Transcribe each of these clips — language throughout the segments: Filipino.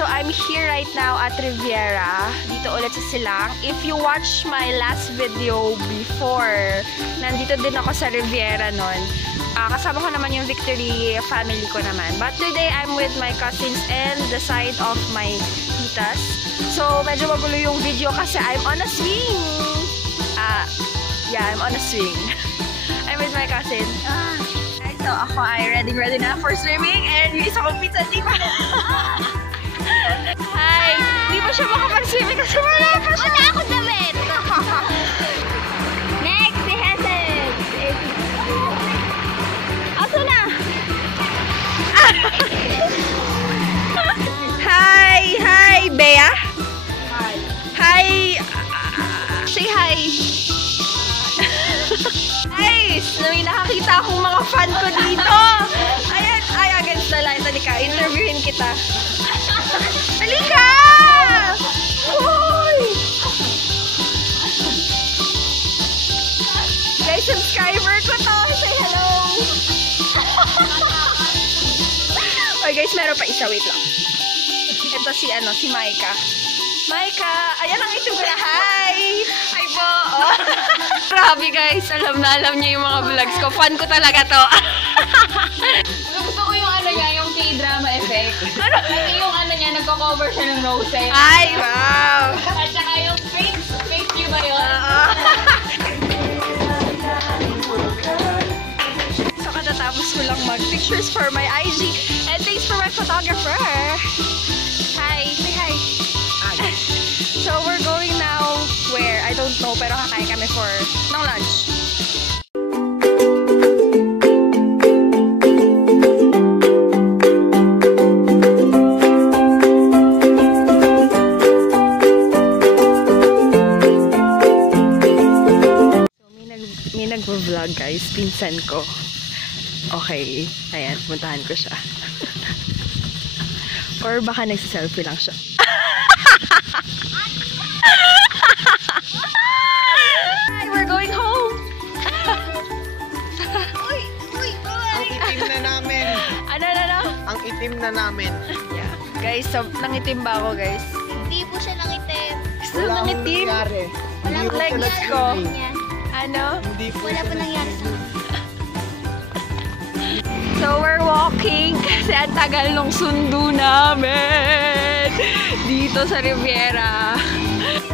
so I'm here right now at Riviera. Dito ulit sa Silang. If you watch my last video before, nandito din ako sa Riviera nun. Kasama ko naman yung Victory family ko naman. But today, I'm with my cousins and the side of my titas. So, medyo magulo yung video kasi I'm on a swing. Yeah, I'm on a swing. I'm with my cousin. So, ako ay ready na for swimming and yung isa kong pizza, di ba? Hi! Di ba siya makapag-swimming kasi wala pa siya? Wala ako damit! Next, si Hazel! Aso na! Hi! Hi, Bea! Hi! Hi! Say hi! Guys! May nakakita akong mga fan ko dito! Ayan! Ay, against the light. Halika, interviewin kita. Halika! Uy! Guys, subscriber ko to! Say hello! Okay guys, meron pa isa. Wait lang. Ito si Maika. Maika! Ayan ang itsura. Hi! Ay po! Oh. Grabe guys, alam niya yung mga vlogs ko. Fan ko talaga to. Gusto ko yung yung K-drama effect. Ano? Kasi yung niya, nagko-cover siya ng roses. Ay, wow! At saka yung face view ba yun? So katatapos ko lang mag-pictures for my IG. And thanks for my photographer. Hi! Say hi! So we're going now where? I don't know, pero kakain kami ng lunch. So may nagvo-vlog guys, pinsan ko. Okay, ayan, puntahan ko siya. Or baka nagsiselfie lang siya. We're going home. Ang itim na namin. Ano? Ang itim na namin. Yeah. Guys, so, nangitim ba ako, guys? Hindi po siya nangitim. Gusto nangitim? Wala Yung po legs nangyari ko. sa kanya. Ano? Wala po nangyari sa kanya. So, we're walking kasi ang tagal nung sundo namin dito sa Riviera.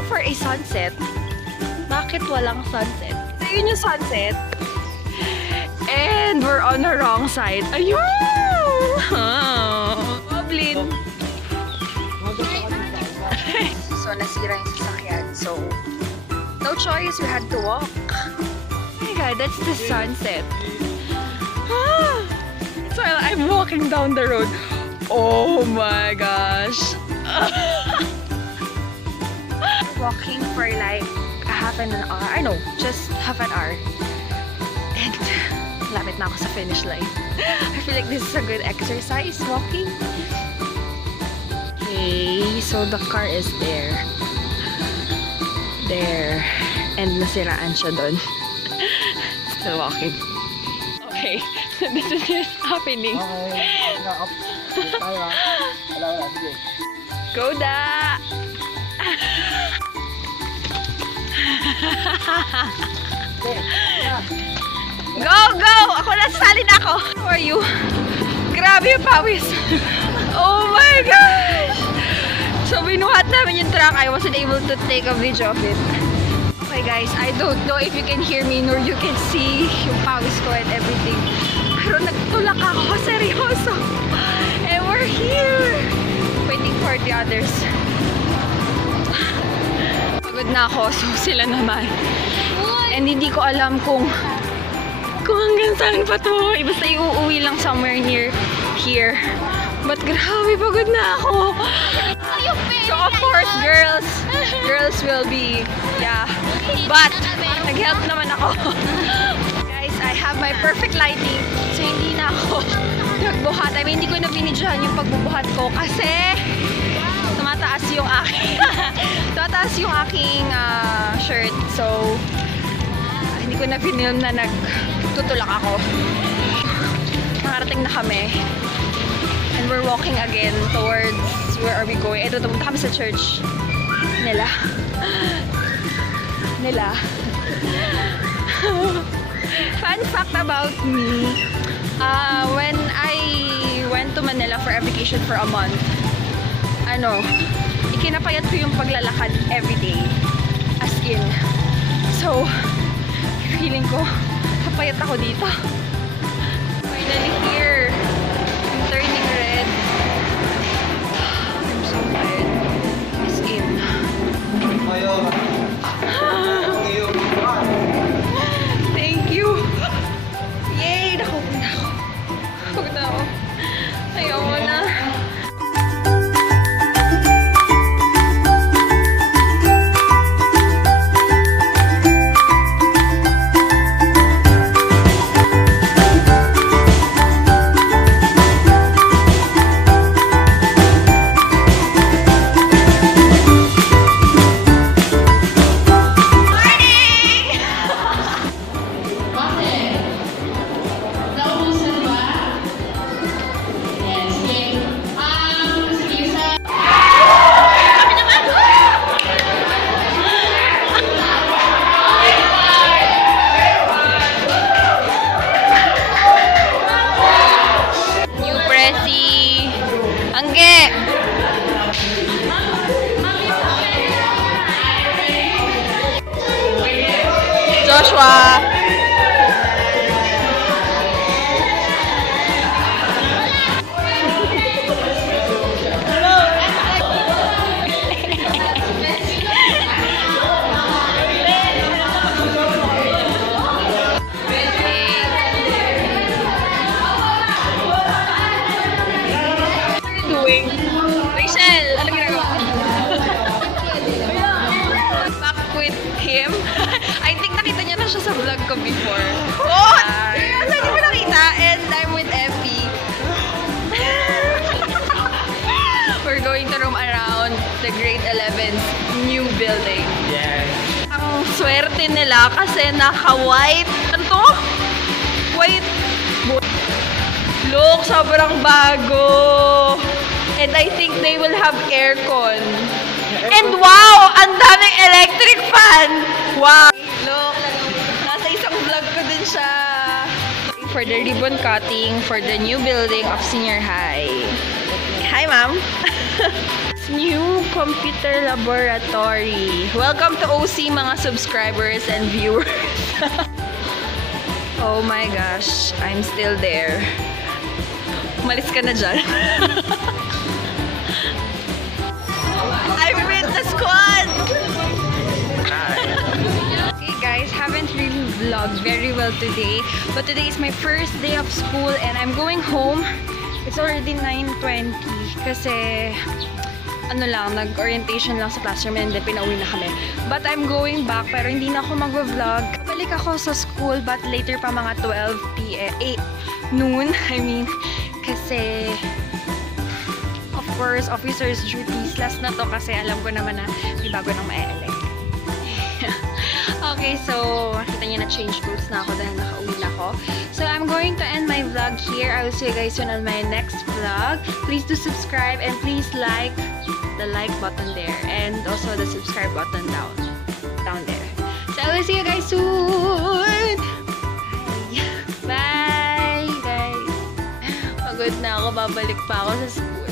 For a sunset. Bakit walang sunset? So, yun yung sunset. And we're on the wrong side. Ayun! Goblin! So, nasira yung sasakyan. So, no choice. We had to walk. Oh my God, that's the sunset. So, I'm walking down the road. Oh my gosh. Walking for like half an hour. I know, just half an hour. And lapit na ako sa finish line. I feel like this is a good exercise, walking. Okay, so the car is there. There. And nasiraan siya doon. Still walking. Okay, so this is just happening. Okay, tayo ha. Wala, sige. Go da! Go! Ako nasalin ako! How are you? Grabe yung pawis! Oh my gosh! So binuhat namin yung truck. I wasn't able to take a video of it. Okay guys, I don't know if you can hear me nor you can see yung pawis ko and everything. Pero nagtulak ako, seryoso. And we're here! Waiting for the others. Pagod na ako, so sila naman. And hindi ko alam kung hanggang saan pa to. Basta iuuwi lang somewhere near here. But grabe, pagod na ako. So of course, girls will be, yeah. But, nag-help naman ako. Guys, I have my perfect lighting. So hindi na ako nagbuhat. I mean, hindi ko na binidyohan yung pagbubuhat ko kasi tumataas yung aking shirt. So, hindi ko na film na nagtutulak ako. Nakarating na kami. And we're walking again towards where are we going? Ito, pumunta kami sa church nila. Fun fact about me, when I went to Manila for a vacation for a month, ikinapayat ko yung paglalakad everyday. As in. So, feeling ko, kapayat ako dito. Finally here. I'm turning red. I'm so tired. As in. Thank you. Yay! Nakaupo na ako. Pagod na ako. Ayoko na. Joshua. Doing? Rachel, ano ginagawa? Back with him. I think nakita niya na siya sa vlog ko before. Oh! Seryoso, hindi mo nakita? And I'm with Effie. We're going to roam around the grade 11's new building. Yes. Ang swerte nila kasi naka-white. Ano to? White. Look, sobrang bago. And I think they will have aircon. And wow! Ang daming electric fan! Wow! Look, nasa isang vlog ko din siya. For the ribbon cutting for the new building of senior high. Hi, ma'am! New computer laboratory. Welcome to OC, mga subscribers and viewers. Oh my gosh, I'm still there. Umalis ka na dyan. I'm with the squad! Okay guys, haven't really vlogged very well today. But today is my first day of school and I'm going home. It's already 9:20 kasi nag-orientation lang sa classroom and then pinauwi na kami. But I'm going back pero hindi na ako mag-vlog. Balik ako sa school but later pa mga 12 p.m. noon, kasi of course, officer's duties. Last na to kasi alam ko naman na may bago nang ma-elect. Okay, so nakita niyo na change clothes na ako dahil nakauwi na ako. So I'm going to end my vlog here. I will see you guys soon on my next vlog. Please do subscribe and please like the like button there and also the subscribe button down there. So I will see you guys soon. Bye guys. Pagod na ako, babalik pa ako sa school.